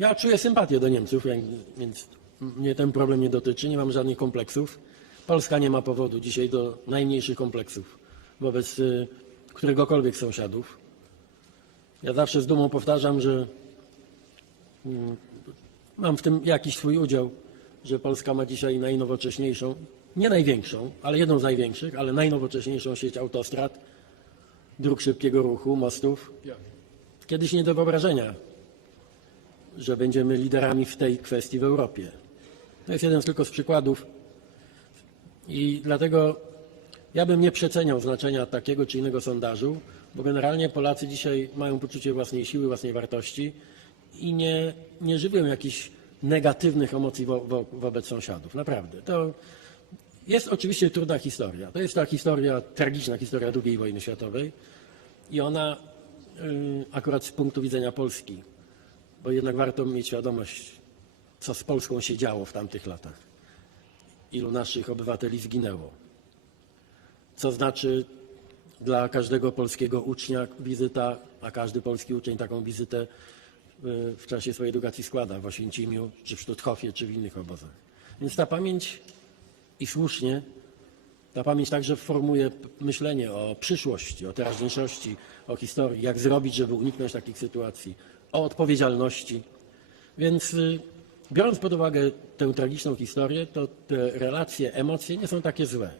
Ja czuję sympatię do Niemców, więc mnie ten problem nie dotyczy, nie mam żadnych kompleksów. Polska nie ma powodu dzisiaj do najmniejszych kompleksów wobec y, któregokolwiek sąsiadów. Ja zawsze z dumą powtarzam, że mm, mam w tym jakiś swój udział, że Polska ma dzisiaj najnowocześniejszą, nie największą, ale jedną z największych, ale najnowocześniejszą sieć autostrad, dróg szybkiego ruchu, mostów. Kiedyś nie do wyobrażenia, że będziemy liderami w tej kwestii w Europie. To jest jeden tylko z przykładów. I dlatego ja bym nie przeceniał znaczenia takiego czy innego sondażu, bo generalnie Polacy dzisiaj mają poczucie własnej siły, własnej wartości i nie, nie żywią jakichś negatywnych emocji wo, wo, wobec sąsiadów. Naprawdę. To jest oczywiście trudna historia. To jest ta historia, tragiczna historia II wojny światowej i ona y, akurat z punktu widzenia Polski, bo jednak warto mieć świadomość, co z Polską się działo w tamtych latach. Ilu naszych obywateli zginęło. Co znaczy dla każdego polskiego ucznia wizyta, a każdy polski uczeń taką wizytę y, w czasie swojej edukacji składa w Oświęcimiu, czy w Sztuthofie, czy w innych obozach. Więc ta pamięć i słusznie, ta pamięć także formuje myślenie o przyszłości, o teraźniejszości, o historii, jak zrobić, żeby uniknąć takich sytuacji, o odpowiedzialności. Więc y, biorąc pod uwagę tę tragiczną historię, to te relacje, emocje nie są takie złe.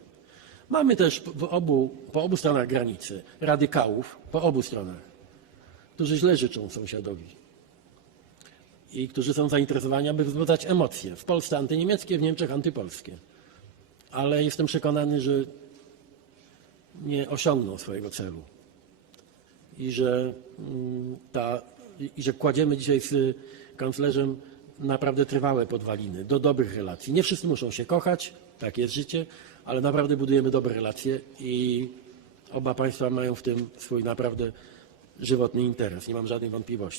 Mamy też obu, po obu stronach granicy radykałów, po obu stronach, którzy źle życzą sąsiadowi i którzy są zainteresowani, aby wzbudzać emocje. W Polsce antyniemieckie, w Niemczech antypolskie. Ale jestem przekonany, że nie osiągną swojego celu i że, mm, ta, i- że kładziemy dzisiaj z kanclerzem naprawdę trwałe podwaliny do dobrych relacji. Nie wszyscy muszą się kochać, tak jest życie, ale naprawdę budujemy dobre relacje i oba państwa mają w tym swój naprawdę żywotny interes. Nie mam żadnych wątpliwości.